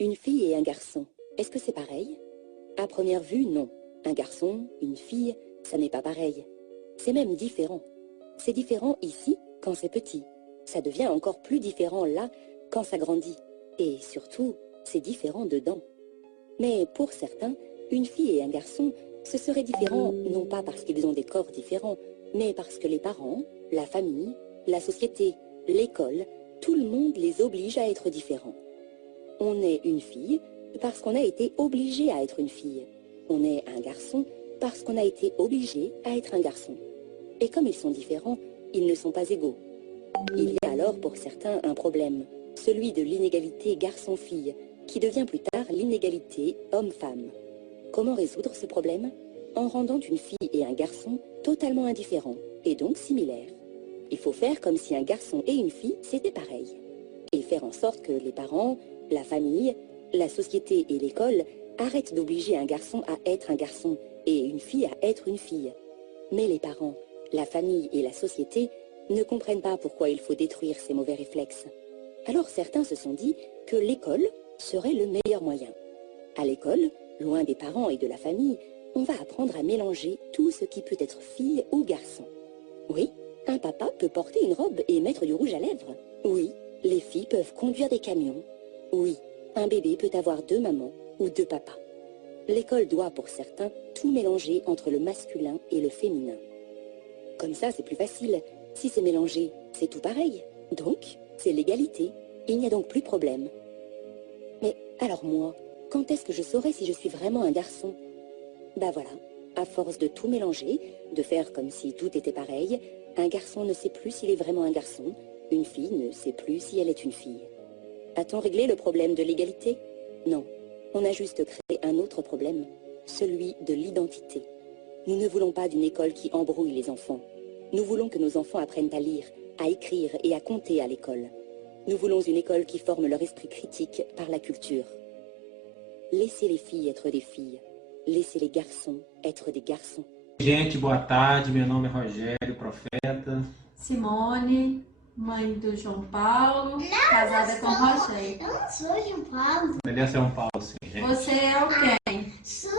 Une fille et un garçon, est-ce que c'est pareil? À première vue, non. Un garçon, une fille, ça n'est pas pareil. C'est même différent. C'est différent ici quand c'est petit. Ça devient encore plus différent là quand ça grandit. Et surtout, c'est différent dedans. Mais pour certains, une fille et un garçon, ce serait différent non pas parce qu'ils ont des corps différents, mais parce que les parents, la famille, la société, l'école, tout le monde les oblige à être différents. On est une fille parce qu'on a été obligé à être une fille. On est un garçon parce qu'on a été obligé à être un garçon. Et comme ils sont différents, ils ne sont pas égaux. Il y a alors pour certains un problème, celui de l'inégalité garçon-fille, qui devient plus tard l'inégalité homme-femme. Comment résoudre ce problème? En rendant une fille et un garçon totalement indifférents, et donc similaires. Il faut faire comme si un garçon et une fille, c'était pareil. Et faire en sorte que les parents, la famille, la société et l'école arrêtent d'obliger un garçon à être un garçon et une fille à être une fille. Mais les parents, la famille et la société ne comprennent pas pourquoi il faut détruire ces mauvais réflexes. Alors certains se sont dit que l'école serait le meilleur moyen. À l'école, loin des parents et de la famille, on va apprendre à mélanger tout ce qui peut être fille ou garçon. Oui, un papa peut porter une robe et mettre du rouge à lèvres. Oui, les filles peuvent conduire des camions. Oui, un bébé peut avoir 2 mamans ou 2 papas. L'école doit, pour certains, tout mélanger entre le masculin et le féminin. Comme ça, c'est plus facile. Si c'est mélangé, c'est tout pareil. Donc, c'est l'égalité. Il n'y a donc plus de problème. Mais alors moi, quand est-ce que je saurai si je suis vraiment un garçon? Bah voilà, à force de tout mélanger, de faire comme si tout était pareil, un garçon ne sait plus s'il est vraiment un garçon, une fille ne sait plus si elle est une fille. A-t-on réglé le problème de l'égalité? Non, on a juste créé un autre problème, celui de l'identité. Nous ne voulons pas d'une école qui embrouille les enfants. Nous voulons que nos enfants apprennent à lire, à écrire et à compter à l'école. Nous voulons une école qui forme leur esprit critique par la culture. Laissez les filles être des filles. Laissez les garçons être des garçons. Gente, boa tarde. Meu nome é Rogério, profeta. Simone, mãe do João Paulo, casada com Rogério. Eu não sou João Paulo. Ele é São Paulo, sim, gente. Você é o quem? Sou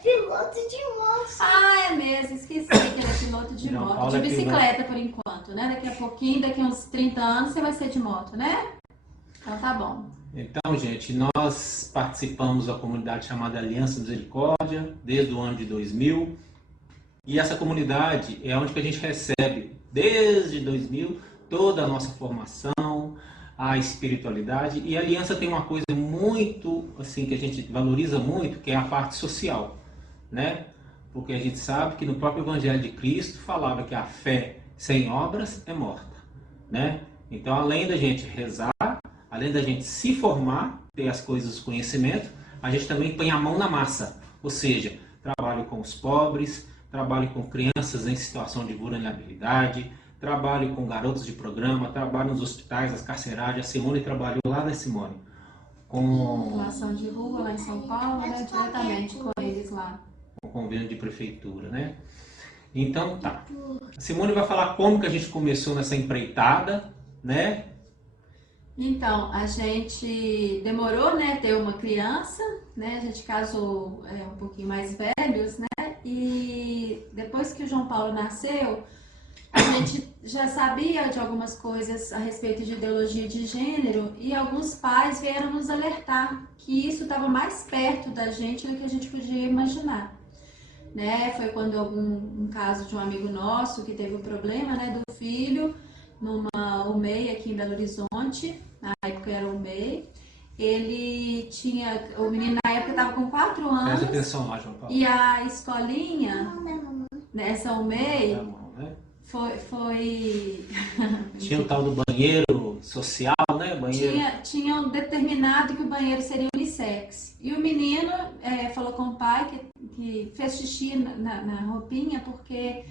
piloto de moto. Ah, é mesmo, esqueci que ele é piloto de João moto, Paulo de é bicicleta por enquanto, né? Daqui a pouquinho, daqui a uns 30 anos, você vai ser de moto, né? Então tá bom. Então, gente, nós participamos da comunidade chamada Aliança Misericórdia desde o ano de 2000. E essa comunidade é onde que a gente recebe, desde 2000, toda a nossa formação, a espiritualidade. E a Aliança tem uma coisa muito, assim, que a gente valoriza muito, que é a parte social, né? Porque a gente sabe que no próprio Evangelho de Cristo falava que a fé sem obras é morta, né? Então, além da gente rezar, além da gente se formar, ter as coisas do conhecimento, a gente também põe a mão na massa. Ou seja, trabalho com os pobres, trabalho com crianças em situação de vulnerabilidade, trabalho com garotos de programa, trabalho nos hospitais, as carcerárias. A Simone trabalhou lá, né, Simone? Com População de rua lá em São Paulo, né? Diretamente com eles lá. Com o convênio de prefeitura, né? Então, tá. A Simone vai falar como que a gente começou nessa empreitada, né? Então, a gente demorou, né, ter uma criança, né, a gente casou um pouquinho mais velhos, né, e depois que o João Paulo nasceu, a gente já sabia de algumas coisas a respeito de ideologia de gênero e alguns pais vieram nos alertar que isso estava mais perto da gente do que a gente podia imaginar, né, foi quando um caso de um amigo nosso que teve um problema, né, do filho, numa UMEI aqui em Belo Horizonte, na época era UMEI, ele tinha, o menino na época estava com 4 anos, Presta atenção lá, João Paulo. E a escolinha, nessa UMEI, foi... Tinha o tal do banheiro social, né? Banheiro... Tinham determinado que o banheiro seria unissex, e o menino falou com o pai que fez xixi na roupinha, porque...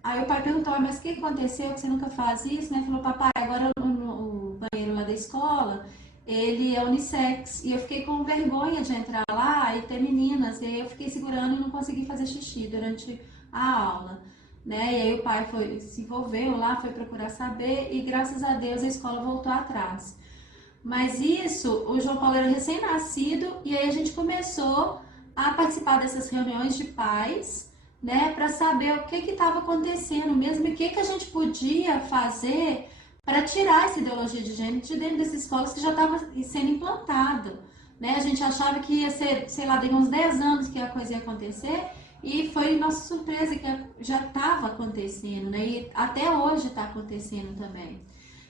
Aí o pai perguntou, mas o que aconteceu que você nunca faz isso, né? Falou, papai, agora o banheiro lá da escola, ele é unissex. E eu fiquei com vergonha de entrar lá e ter meninas. E aí eu fiquei segurando e não consegui fazer xixi durante a aula, né? E aí o pai se envolveu lá, foi procurar saber e graças a Deus a escola voltou atrás. Mas isso, o João Paulo era recém-nascido e aí a gente começou a participar dessas reuniões de pais, né, para saber o que estava acontecendo mesmo e o que a gente podia fazer para tirar essa ideologia de gênero de dentro dessas escolas que já estava sendo implantado, né? A gente achava que ia ser, sei lá, daqui uns 10 anos que a coisa ia acontecer e foi nossa surpresa que já estava acontecendo, né? E até hoje está acontecendo também,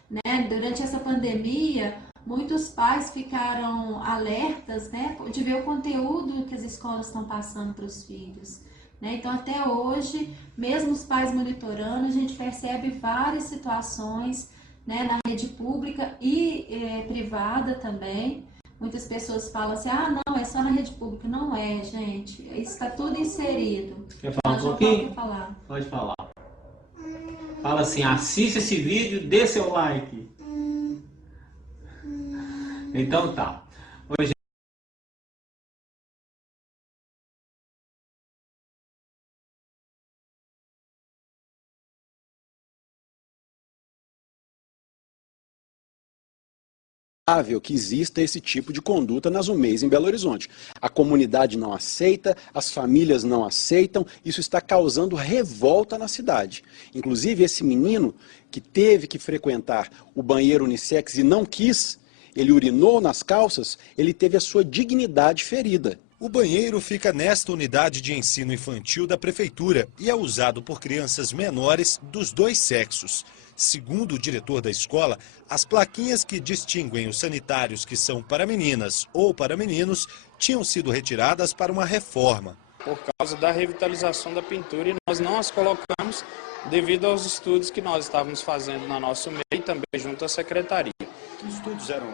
né? Durante essa pandemia, muitos pais ficaram alertas, né, de ver o conteúdo que as escolas estão passando para os filhos, né? Então, até hoje, mesmo os pais monitorando, a gente percebe várias situações, né, na rede pública e privada também. Muitas pessoas falam assim, ah, não, é só na rede pública. Não é, gente. Isso está tudo inserido. Quer falar um pouquinho? Falar. Pode falar. Fala assim, assista esse vídeo, dê seu like. Então tá. Hoje que exista esse tipo de conduta nas UMEIs em Belo Horizonte. A comunidade não aceita, as famílias não aceitam, isso está causando revolta na cidade. Inclusive, esse menino que teve que frequentar o banheiro unissex e não quis, ele urinou nas calças, ele teve a sua dignidade ferida. O banheiro fica nesta unidade de ensino infantil da prefeitura e é usado por crianças menores dos dois sexos. Segundo o diretor da escola, as plaquinhas que distinguem os sanitários que são para meninas ou para meninos tinham sido retiradas para uma reforma. Por causa da revitalização da pintura, e nós não as colocamos devido aos estudos que nós estávamos fazendo na nossa UMEI e também junto à secretaria. Que estudos eram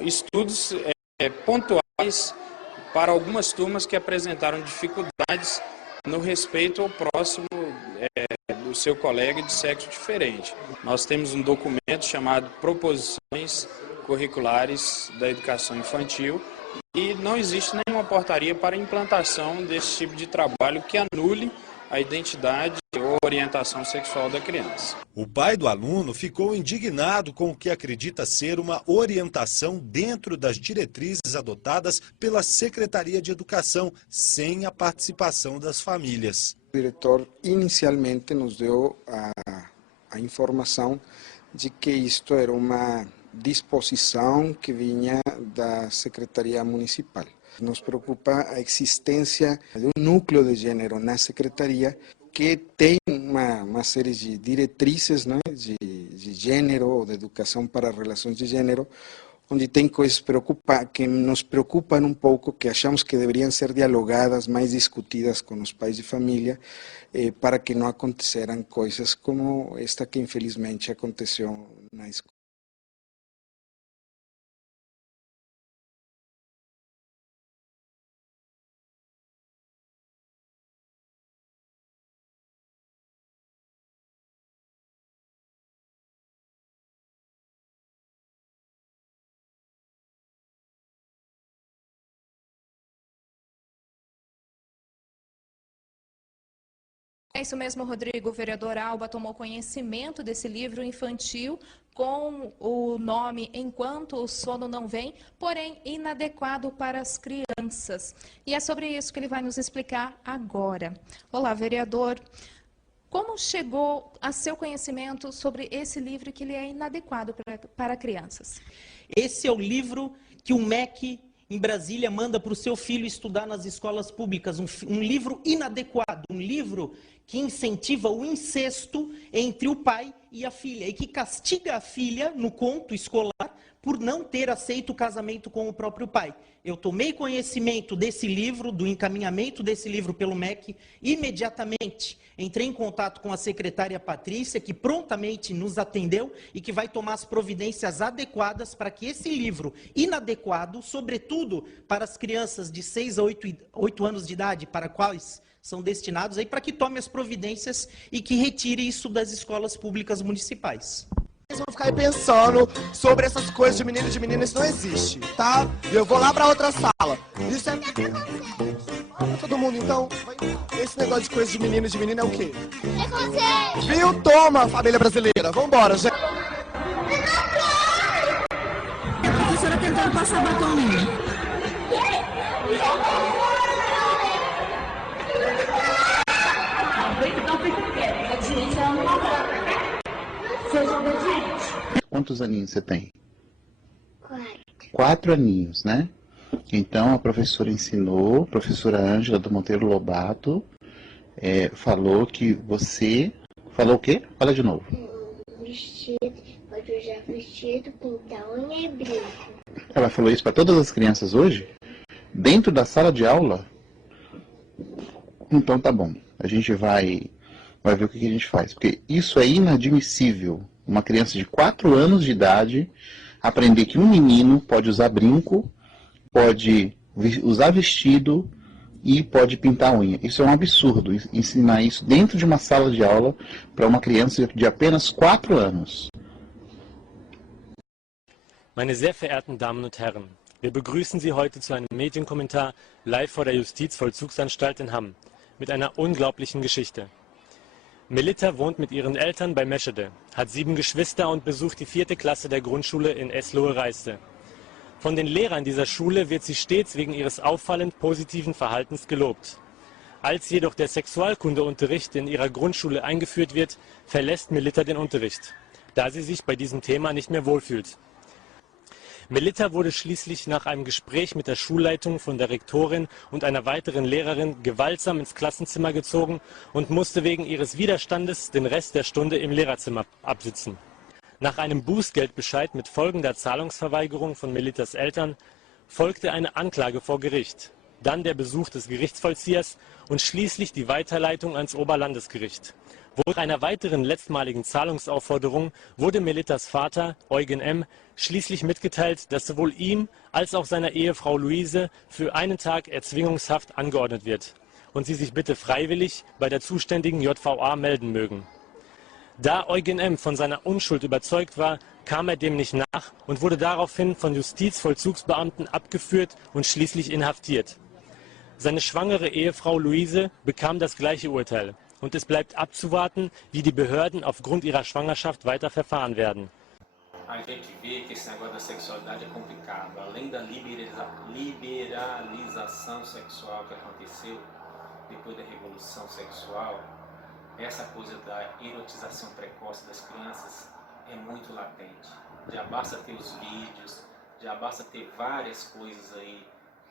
esses? Estudos pontuais para algumas turmas que apresentaram dificuldades no respeito ao próximo do seu colega de sexo diferente. Nós temos um documento chamado Proposições Curriculares da Educação Infantil e não existe nenhuma portaria para a implantação desse tipo de trabalho que anule a identidade ou orientação sexual da criança. O pai do aluno ficou indignado com o que acredita ser uma orientação dentro das diretrizes adotadas pela Secretaria de Educação, sem a participação das famílias. O diretor inicialmente nos deu a informação de que isto era uma disposição que vinha da Secretaria Municipal. Nos preocupa a existência de um núcleo de gênero na Secretaria que tem uma série de diretrizes, né, de gênero ou de educação para relações de gênero, onde tem coisas que nos preocupam um pouco, que achamos que deveriam ser dialogadas, mais discutidas com os pais de família, para que não aconteceram coisas como esta que infelizmente aconteceu na escola. É isso mesmo, Rodrigo. O vereador Alba tomou conhecimento desse livro infantil com o nome Enquanto o Sono Não Vem, porém inadequado para as crianças. E é sobre isso que ele vai nos explicar agora. Olá, vereador. Como chegou a seu conhecimento sobre esse livro que ele é inadequado para crianças? Esse é o livro que o MEC em Brasília manda para o seu filho estudar nas escolas públicas, um livro inadequado, um livro que incentiva o incesto entre o pai e a filha, e que castiga a filha no conto escolar por não ter aceito o casamento com o próprio pai. Eu tomei conhecimento desse livro, do encaminhamento desse livro pelo MEC, imediatamente entrei em contato com a secretária Patrícia, que prontamente nos atendeu e que vai tomar as providências adequadas para que esse livro inadequado, sobretudo para as crianças de 6 a 8 anos de idade, para quais são destinados, aí, para que tome as providências e que retire isso das escolas públicas municipais. Vocês vão ficar aí pensando sobre essas coisas de menino e de menina, isso não existe, tá? E eu vou lá pra outra sala. Isso é... Todo mundo, então, esse negócio de coisa de menino e de menina é o quê? É você! Viu? Toma, família brasileira. Vambora, gente. passar batom nele. Quantos aninhos você tem? 4 aninhos, né? Então a professora ensinou, a professora Ângela do Monteiro Lobato, falou que você... Falou o quê? Fala de novo. Vestido, pode usar vestido, pintar unha e brinco. Ela falou isso para todas as crianças hoje? Dentro da sala de aula? Então tá bom. A gente vai ver o que a gente faz. Porque isso é inadmissível. Uma criança de 4 anos de idade aprender que um menino pode usar brinco, pode usar vestido e pode pintar unha. Isso é um absurdo, ensinar isso dentro de uma sala de aula para uma criança de apenas 4 anos. Meine sehr verehrten Damen und Herren, wir begrüßen Sie heute zu einem Medienkommentar live vor der Justizvollzugsanstalt in Hamm mit einer unglaublichen Geschichte. Melitta wohnt mit ihren Eltern bei Meschede, hat 7 Geschwister und besucht die 4. Klasse der Grundschule in Eslohe-Reiste. Von den Lehrern dieser Schule wird sie stets wegen ihres auffallend positiven Verhaltens gelobt. Als jedoch der Sexualkundeunterricht in ihrer Grundschule eingeführt wird, verlässt Melitta den Unterricht, da sie sich bei diesem Thema nicht mehr wohlfühlt. Melitta wurde schließlich nach einem Gespräch mit der Schulleitung von der Rektorin und einer weiteren Lehrerin gewaltsam ins Klassenzimmer gezogen und musste wegen ihres Widerstandes den Rest der Stunde im Lehrerzimmer absitzen. Nach einem Bußgeldbescheid mit folgender Zahlungsverweigerung von Melittas Eltern folgte eine Anklage vor Gericht, dann der Besuch des Gerichtsvollziehers und schließlich die Weiterleitung ans Oberlandesgericht. Nach einer weiteren letztmaligen Zahlungsaufforderung wurde Melittas Vater, Eugen M., schließlich mitgeteilt, dass sowohl ihm als auch seiner Ehefrau Luise für einen Tag Erzwingungshaft angeordnet wird und sie sich bitte freiwillig bei der zuständigen JVA melden mögen. Da Eugen M. von seiner Unschuld überzeugt war, kam er dem nicht nach und wurde daraufhin von Justizvollzugsbeamten abgeführt und schließlich inhaftiert. Seine schwangere Ehefrau Luise bekam das gleiche Urteil. Und es bleibt abzuwarten, wie die Behörden aufgrund ihrer Schwangerschaft weiter verfahren werden. A gente vê que esse negócio da sexualidade é complicado. Além da liberalização sexual que aconteceu depois da Revolução Sexual, essa coisa da erotização precoce das crianças é muito latente. Já basta ter os vídeos, já basta ter várias coisas aí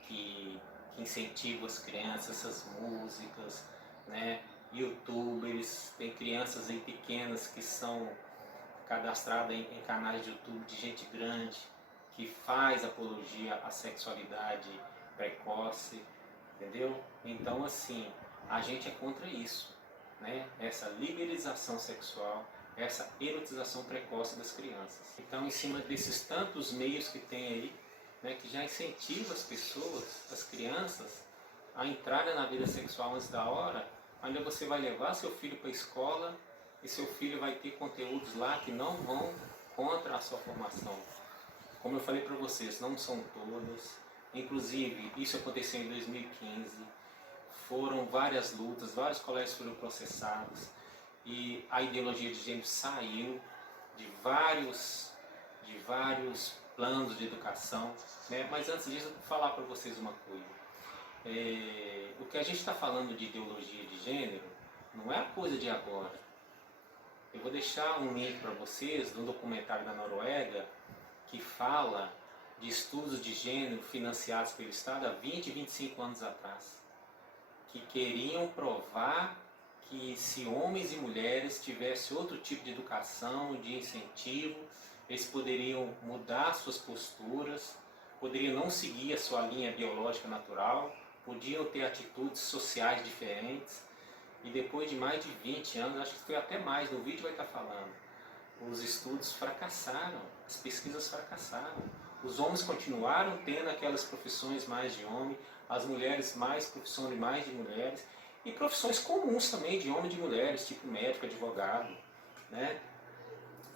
que incentivam as crianças, essas músicas, né? YouTubers, tem crianças aí pequenas que são cadastradas em canais de YouTube de gente grande que faz apologia à sexualidade precoce, entendeu? Então assim, a gente é contra isso, né? Essa liberalização sexual, essa erotização precoce das crianças. Então em cima desses tantos meios que tem aí, né, que já incentiva as pessoas, as crianças, a entrarem na vida sexual antes da hora, ainda você vai levar seu filho para a escola e seu filho vai ter conteúdos lá que não vão contra a sua formação. Como eu falei para vocês, não são todos. Inclusive, isso aconteceu em 2015. Foram várias lutas, vários colégios foram processados e a ideologia de gênero saiu de vários planos de educação, né? Mas antes disso, eu vou falar para vocês uma coisa. O que a gente está falando de ideologia de gênero não é a coisa de agora. Eu vou deixar um link para vocês de um documentário da Noruega que fala de estudos de gênero financiados pelo Estado há 20, 25 anos atrás, que queriam provar que se homens e mulheres tivessem outro tipo de educação, de incentivo, eles poderiam mudar suas posturas, poderiam não seguir a sua linha biológica natural, podiam ter atitudes sociais diferentes. E depois de mais de 20 anos, acho que foi até mais, no vídeo vai estar falando, os estudos fracassaram, as pesquisas fracassaram. Os homens continuaram tendo aquelas profissões mais de homem, as mulheres mais profissões mais de mulheres, e profissões comuns também de homem e de mulheres, tipo médico, advogado, né?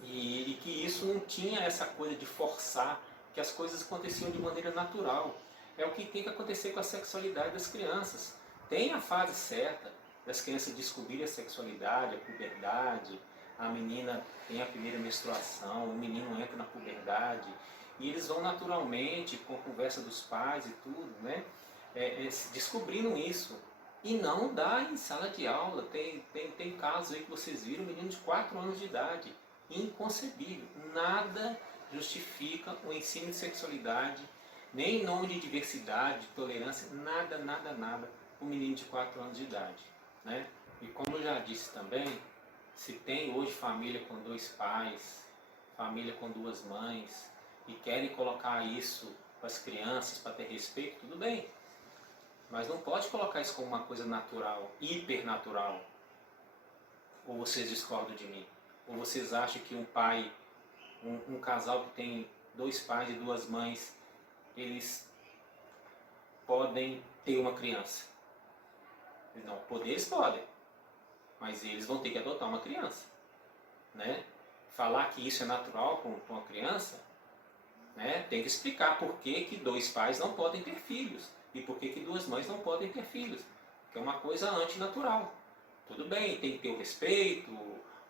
E que isso não tinha essa coisa de forçar, que as coisas aconteciam de maneira natural. É o que tem que acontecer com a sexualidade das crianças. Tem a fase certa das crianças descobrirem a sexualidade, a puberdade, a menina tem a primeira menstruação, o menino entra na puberdade, E eles vão naturalmente, com a conversa dos pais e tudo, né, descobrindo isso. E não dá em sala de aula. Tem casos aí que vocês viram, um menino de 4 anos de idade. Inconcebível. Nada justifica o ensino de sexualidade, nem em nome de diversidade, de tolerância, nada, nada, nada, um menino de 4 anos de idade, né? E como eu já disse também, se tem hoje família com 2 pais, família com 2 mães, e querem colocar isso para as crianças, para ter respeito, tudo bem. Mas não pode colocar isso como uma coisa natural, hipernatural. Ou vocês discordam de mim? Ou vocês acham que um pai, um casal que tem 2 pais e 2 mães, eles podem ter uma criança? Não, poder eles podem, mas eles vão ter que adotar uma criança, né? Falar que isso é natural para uma criança, né? Tem que explicar por que 2 pais não podem ter filhos e por que 2 mães não podem ter filhos, que é uma coisa antinatural. Tudo bem, tem que ter o respeito,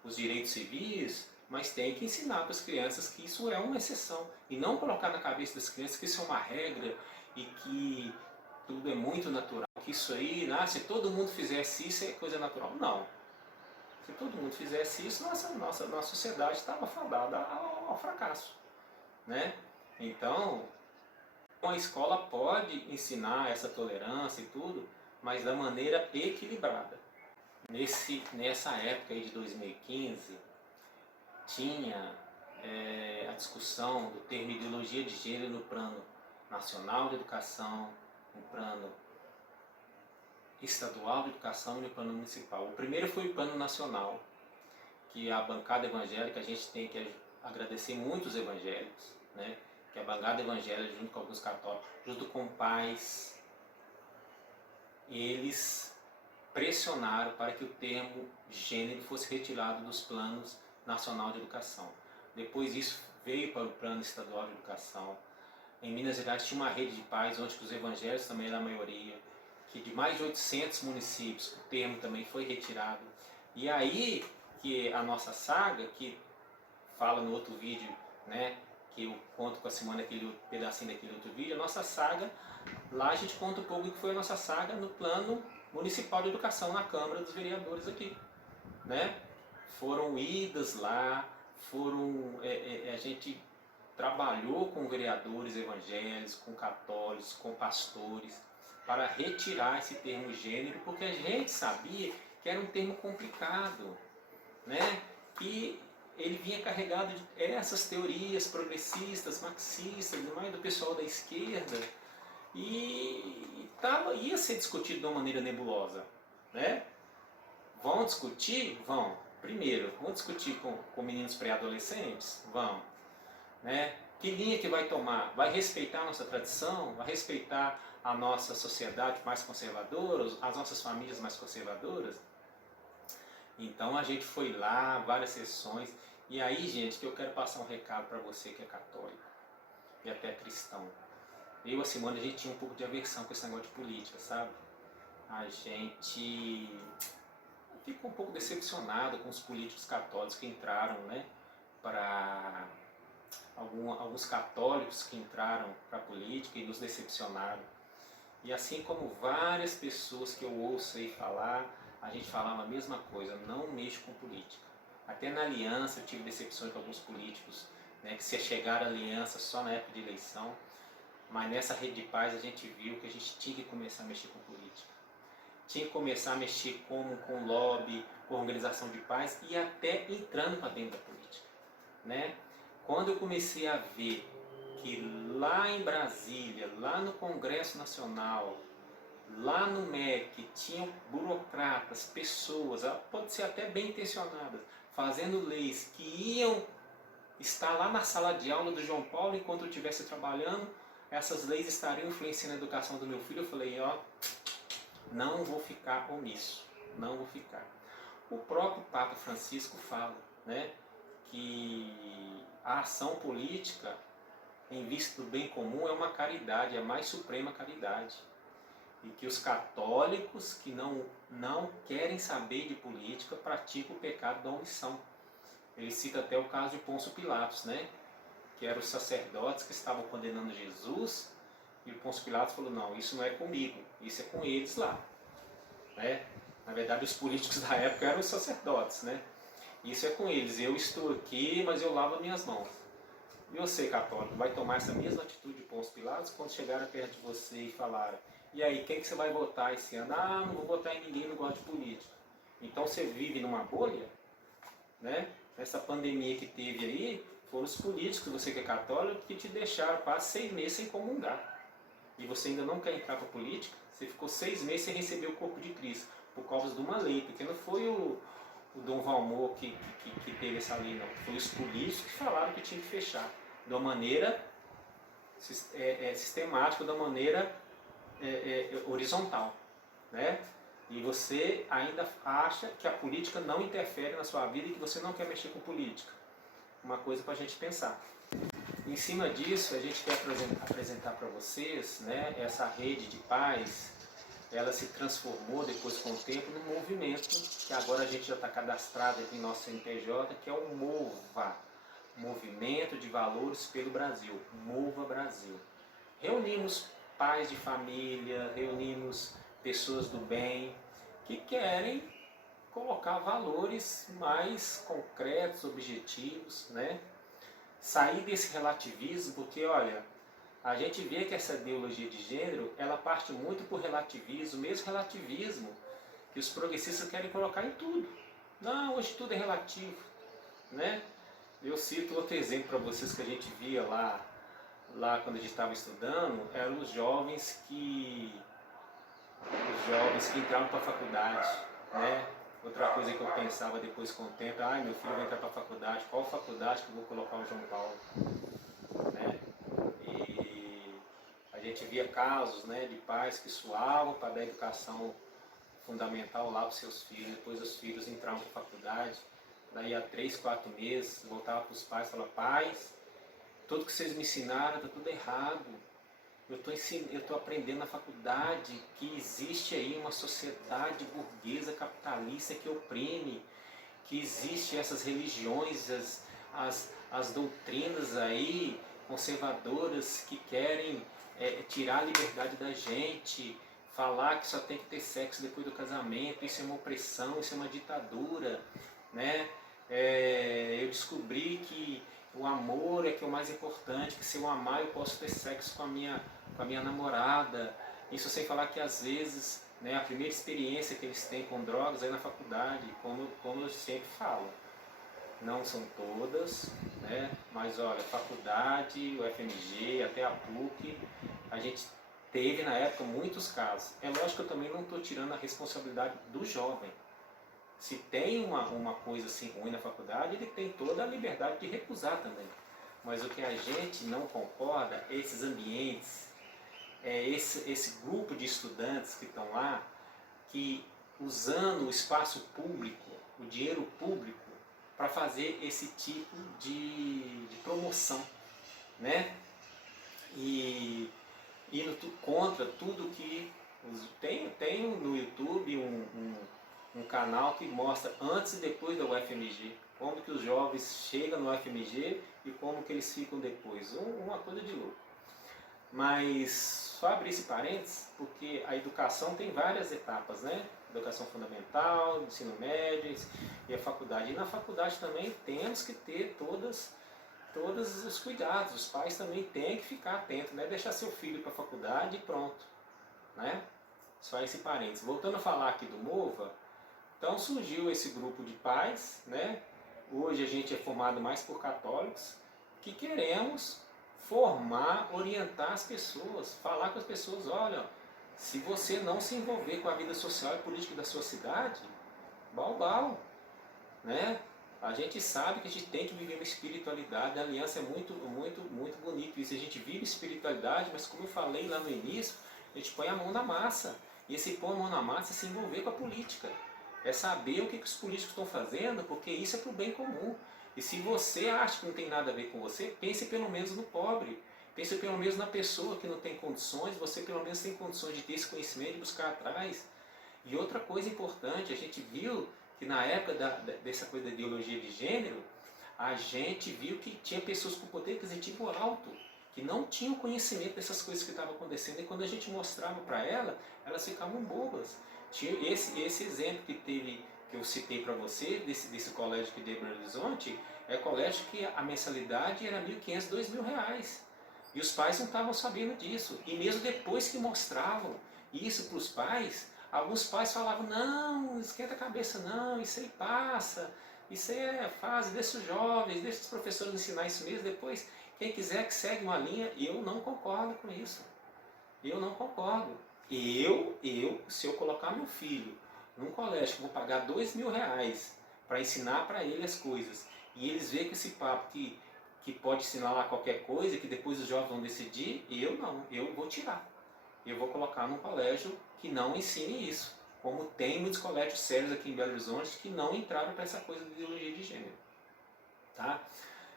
os direitos civis, mas tem que ensinar para as crianças que isso é uma exceção e não colocar na cabeça das crianças que isso é uma regra e que tudo é muito natural, que isso aí, se todo mundo fizesse isso é coisa natural. Não. Se todo mundo fizesse isso, nossa sociedade estava fadada ao fracasso, né? Então, a escola pode ensinar essa tolerância e tudo, mas da maneira equilibrada. Nessa época aí de 2015, tinha a discussão do termo ideologia de gênero no plano nacional de educação, no plano estadual de educação e no plano municipal. O primeiro foi o plano nacional, que a bancada evangélica, a gente tem que agradecer muito os evangélicos, né? Que a bancada evangélica, junto com alguns católicos, junto com pais, eles pressionaram para que o termo gênero fosse retirado dos planos nacional de educação. Depois isso veio para o plano estadual de educação. Em Minas Gerais tinha uma rede de pais, onde os evangélicos também eram a maioria, que de mais de 800 municípios o termo também foi retirado. E aí que a nossa saga, que fala no outro vídeo, né, que eu conto com a Simone aquele pedacinho daquele outro vídeo, a nossa saga, lá a gente conta um pouco do que foi a nossa saga no plano municipal de educação, na Câmara dos Vereadores aqui, né? Foram idas lá, a gente trabalhou com vereadores evangélicos, com católicos, com pastores, para retirar esse termo gênero, porque a gente sabia que era um termo complicado, né? Que ele vinha carregado de essas teorias progressistas, marxistas, do pessoal da esquerda, e ia ser discutido de uma maneira nebulosa, né? Vão discutir? Vão. Primeiro, vão discutir com meninos pré-adolescentes? Vão. Né? Que linha que vai tomar? Vai respeitar a nossa tradição? Vai respeitar a nossa sociedade mais conservadora? As nossas famílias mais conservadoras? Então a gente foi lá, várias sessões. E aí, gente, que eu quero passar um recado para você que é católico e até cristão. Eu e a Simone, a gente tinha um pouco de aversão com esse negócio de política, sabe? A gente ficou um pouco decepcionado com os políticos católicos que entraram, né, para alguns católicos que entraram para a política e nos decepcionaram. E assim como várias pessoas que eu ouço aí falar, a gente falava a mesma coisa: não mexo com política. Até na aliança eu tive decepções com alguns políticos, né, que se chegaram à aliança só na época de eleição. Mas nessa rede de paz a gente viu que a gente tinha que começar a mexer com política. Tinha que começar a mexer com lobby, com organização de paz e até entrando para dentro da política, né? Quando eu comecei a ver que lá em Brasília, lá no Congresso Nacional, lá no MEC, tinham burocratas, pessoas, pode ser até bem intencionadas, fazendo leis que iam estar lá na sala de aula do João Paulo enquanto eu estivesse trabalhando, essas leis estariam influenciando a educação do meu filho. Eu falei, não vou ficar omisso, não vou ficar. O próprio Papa Francisco fala, né, que a ação política em vista do bem comum é uma caridade, é a mais suprema caridade. E que os católicos que não querem saber de política praticam o pecado da omissão. Ele cita até o caso de Pôncio Pilatos, né, que eram os sacerdotes que estavam condenando Jesus, e o Pôncio Pilatos falou, não, isso não é comigo, isso é com eles lá. Né? Na verdade, os políticos da época eram os sacerdotes, né? Isso é com eles, eu estou aqui, mas eu lavo as minhas mãos. E você, católico, vai tomar essa mesma atitude de Pôncio Pilatos quando chegaram perto de você e falaram, e aí, quem que você vai votar esse ano? Ah, não vou votar em ninguém, não gosto de política. Então você vive numa bolha, né? Essa pandemia que teve aí, foram os políticos, você que é católico, que te deixaram quase 6 meses sem comungar. E você ainda não quer entrar para a política? Você ficou 6 meses sem receber o corpo de Cristo, por causa de uma lei, porque não foi o Dom Valmor que teve essa lei, não. Foi os políticos que falaram que tinha que fechar, de uma maneira sistemática, de uma maneira horizontal, né? E você ainda acha que a política não interfere na sua vida e que você não quer mexer com política. Uma coisa para a gente pensar. Em cima disso, a gente quer apresentar para vocês, né, essa rede de paz. Ela se transformou depois com o tempo num movimento que agora a gente já está cadastrado aqui em nosso CNPJ, que é o MOVA, Movimento de Valores pelo Brasil, MOVA Brasil. Reunimos pais de família, reunimos pessoas do bem que querem colocar valores mais concretos, objetivos, né? Sair desse relativismo, porque olha, a gente vê que essa ideologia de gênero, ela parte muito por relativismo, mesmo relativismo que os progressistas querem colocar em tudo. Não, hoje tudo é relativo, né? Eu cito outro exemplo para vocês que a gente via lá quando a gente estava estudando, eram os jovens que entravam para a faculdade, né? Outra coisa que eu pensava depois com o tempo, ai, meu filho vai entrar para a faculdade, qual faculdade que eu vou colocar o João Paulo? Né? E a gente via casos, né, de pais que suavam para dar educação fundamental lá para os seus filhos, depois os filhos entravam para a faculdade, daí a 3, 4 meses, voltavam para os pais e falavam, pais, tudo que vocês me ensinaram está tudo errado. Eu estou aprendendo na faculdade que existe aí uma sociedade burguesa capitalista que oprime, que existe essas religiões, as doutrinas aí conservadoras que querem tirar a liberdade da gente, falar que só tem que ter sexo depois do casamento, isso é uma opressão, isso é uma ditadura, né? Eu descobri que o amor é que é o mais importante, que se eu amar eu posso ter sexo com a minha namorada. Isso sem falar que às vezes, né, a primeira experiência que eles têm com drogas é na faculdade, como eu sempre falo. Não são todas, né, mas olha, faculdade, o FMG, até a PUC, a gente teve na época muitos casos. É lógico que eu também não estou tirando a responsabilidade do jovem. Se tem uma coisa assim ruim na faculdade, ele tem toda a liberdade de recusar também. Mas o que a gente não concorda é esses ambientes, esse grupo de estudantes que estão lá, que usando o espaço público, o dinheiro público, para fazer esse tipo de promoção, né? E indo contra tudo que... Tem no YouTube um canal que mostra antes e depois da UFMG, como que os jovens chegam no UFMG e como que eles ficam depois. Uma coisa de louco. Mas só abrir esse parênteses, porque a educação tem várias etapas, né? Educação fundamental, ensino médio e a faculdade. E na faculdade também temos que ter todos os cuidados. Os pais também têm que ficar atentos, não é deixar seu filho para a faculdade e pronto, né? Só esse parênteses. Voltando a falar aqui do MOVA, então surgiu esse grupo de pais, né? Hoje a gente é formado mais por católicos, que queremos formar, orientar as pessoas, falar com as pessoas, olha, se você não se envolver com a vida social e política da sua cidade, bau, né? A gente sabe que a gente tem que viver uma espiritualidade, a aliança é muito bonito isso, a gente vive espiritualidade, mas como eu falei lá no início, a gente põe a mão na massa, e esse pôr a mão na massa é se envolver com a política, é saber o que os políticos estão fazendo, porque isso é para o bem comum. E se você acha que não tem nada a ver com você, pense pelo menos no pobre, pense pelo menos na pessoa que não tem condições, você pelo menos tem condições de ter esse conhecimento e buscar atrás. E outra coisa importante, a gente viu que na época dessa coisa da ideologia de gênero, a gente viu que tinha pessoas com poder aquisitivo alto, que não tinham conhecimento dessas coisas que estavam acontecendo, e quando a gente mostrava para elas ficavam bobas. Tinha esse exemplo que eu citei para você, desse colégio aqui de Belo Horizonte, é colégio que a mensalidade era R$ 1.500, R$ 2.000. E os pais não estavam sabendo disso. E mesmo depois que mostravam isso para os pais, alguns pais falavam, não esquenta a cabeça não, isso aí passa, isso aí é fase, deixa os jovens, deixa os professores ensinar isso mesmo, depois quem quiser que segue uma linha. Eu não concordo com isso. Eu não concordo. Se eu colocar meu filho num colégio que eu vou pagar R$ 2.000 para ensinar para ele as coisas, e eles veem com esse papo que pode ensinar lá qualquer coisa, que depois os jovens vão decidir, eu vou tirar. Eu vou colocar num colégio que não ensine isso. Como tem muitos colégios sérios aqui em Belo Horizonte que não entraram para essa coisa de ideologia de gênero. Tá?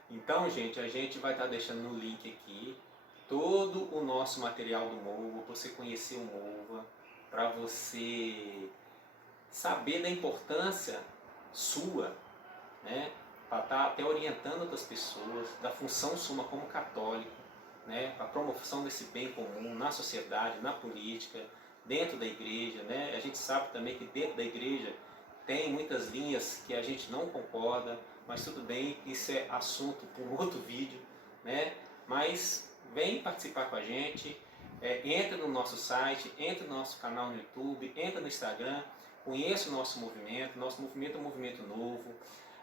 Então, gente, a gente vai estar deixando no link aqui todo o nosso material do MOVA, para você conhecer o MOVA, para você saber da importância sua, né? Para estar até orientando outras pessoas, da função sua como católico, né? A promoção desse bem comum na sociedade, na política, dentro da igreja, né? A gente sabe também que dentro da igreja tem muitas linhas que a gente não concorda, mas tudo bem, isso é assunto para um outro vídeo, né? Mas vem participar com a gente, entra no nosso site, entra no nosso canal no YouTube, entra no Instagram, conheça o nosso movimento é um movimento novo.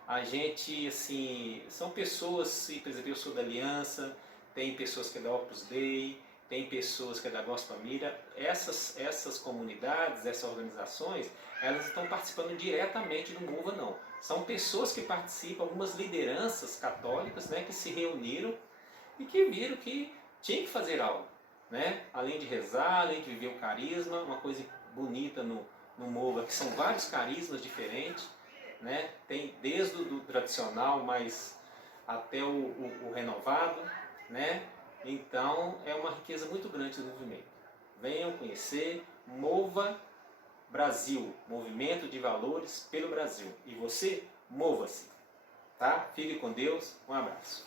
A gente, assim, são pessoas, por exemplo, eu sou da Aliança, tem pessoas que é da Opus Dei, tem pessoas que é da Gospel Família. Essas comunidades, essas organizações, elas estão participando diretamente do MOVA, não. São pessoas que participam, algumas lideranças católicas, né, que se reuniram e que viram que tinha que fazer algo, né? Além de rezar, além de viver o carisma, uma coisa bonita no MOVA, que são vários carismas diferentes, né? Tem desde o tradicional, mas até o renovado, né? Então é uma riqueza muito grande do movimento. Venham conhecer MOVA Brasil, Movimento de Valores pelo Brasil. E você, mova-se, tá? Fique com Deus, um abraço.